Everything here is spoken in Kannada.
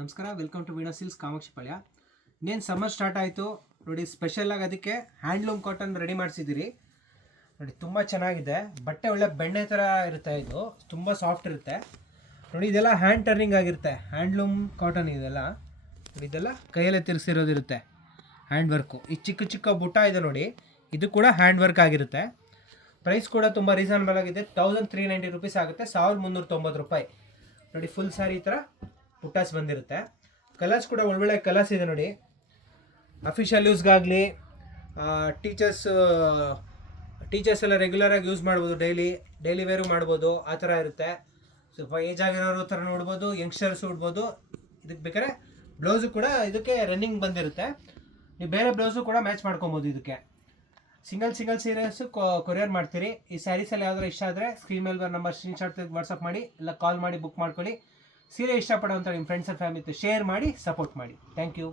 ನಮಸ್ಕಾರ, welcome to Veena silks Kamakshipalya. ಇನ್ನೇನು ಸಮ್ಮರ್ ಸ್ಟಾರ್ಟ್ ಆಯಿತು ನೋಡಿ. ಸ್ಪೆಷಲಾಗಿ ಅದಕ್ಕೆ ಹ್ಯಾಂಡ್ಲೂಮ್ ಕಾಟನ್ ರೆಡಿ ಮಾಡಿಸಿದ್ದೀರಿ ನೋಡಿ. ತುಂಬ ಚೆನ್ನಾಗಿದೆ ಬಟ್ಟೆ, ಒಳ್ಳೆ ಬೆಣ್ಣೆ ಥರ ಇರುತ್ತೆ. ಇದು ತುಂಬ ಸಾಫ್ಟ್ ಇರುತ್ತೆ ನೋಡಿ. ಇದೆಲ್ಲ ಹ್ಯಾಂಡ್ ಟರ್ನಿಂಗ್ ಆಗಿರುತ್ತೆ. ಹ್ಯಾಂಡ್ಲೂಮ್ ಕಾಟನ್ ಇದೆಲ್ಲ ನೋಡಿ. ಇದೆಲ್ಲ ಕೈಯಲ್ಲೇ ತಿರ್ಸಿರೋದಿರುತ್ತೆ, ಹ್ಯಾಂಡ್ ವರ್ಕು. ಈ ಚಿಕ್ಕ ಚಿಕ್ಕ ಬುಟ್ಟ ಇದೆ ನೋಡಿ, ಇದು ಕೂಡ ಹ್ಯಾಂಡ್ ವರ್ಕ್ ಆಗಿರುತ್ತೆ. ಪ್ರೈಸ್ ಕೂಡ ತುಂಬ ರೀಸನಬಲ್ ಆಗಿದೆ. 1390 ರೂಪೀಸ್ ಆಗುತ್ತೆ, 1390 ರೂಪಾಯಿ ನೋಡಿ. ಫುಲ್ ಸ್ಯಾರಿ ಈ ಥರ ಪುಟ್ಟಾಸ್ ಬಂದಿರುತ್ತೆ. ಕಲರ್ಸ್ ಕೂಡ ಒಳ್ಳೊಳ್ಳೆ ಕಲರ್ಸ್ ಇದೆ ನೋಡಿ. ಅಫಿಷಿಯಲ್ ಯೂಸ್ಗಾಗಲಿ, ಟೀಚರ್ಸ್ ಎಲ್ಲ ರೆಗ್ಯುಲರಾಗಿ ಯೂಸ್ ಮಾಡ್ಬೋದು, ಡೈಲಿ ವೇರು ಮಾಡ್ಬೋದು, ಆ ಥರ ಇರುತ್ತೆ. ಸ್ವಲ್ಪ ಏಜ್ ಆಗಿರೋರು ಥರ ನೋಡ್ಬೋದು, ಯಂಗ್ಸ್ಟರ್ಸ್ ಉಡ್ಬೋದು. ಇದಕ್ಕೆ ಬೇಕಾದ್ರೆ ಬ್ಲೌಸು ಕೂಡ ಇದಕ್ಕೆ ರನ್ನಿಂಗ್ ಬಂದಿರುತ್ತೆ. ನೀವು ಬೇರೆ ಬ್ಲೌಸು ಕೂಡ ಮ್ಯಾಚ್ ಮಾಡ್ಕೊಬೋದು. ಇದಕ್ಕೆ ಸಿಂಗಲ್ ಸೀರೆಸು ಕೊರಿಯರ್ ಮಾಡ್ತೀರಿ. ಈ ಸ್ಯಾರೀಸಲ್ಲಿ ಯಾವ್ದಾರು ಇಷ್ಟ ಆದರೆ ಸ್ಕ್ರೀನ್ ಮೇಲೆ ಬರೋ ನಂಬರ್ ಸ್ಕ್ರೀನ್ಶಾಟ್ ತೆಗೆದು ವಾಟ್ಸಪ್ ಮಾಡಿ, ಇಲ್ಲ ಕಾಲ್ ಮಾಡಿ ಬುಕ್ ಮಾಡ್ಕೊಳ್ಳಿ. ಸೀರೆ ಇಷ್ಟಪಡೋಂಥ ನಿಮ್ಮ ಫ್ರೆಂಡ್ಸ್ ಆ್ಯಂಡ್ ಫ್ಯಾಮಿಲಿ ಶೇರ್ ಮಾಡಿ, ಸಪೋರ್ಟ್ ಮಾಡಿ. Thank you.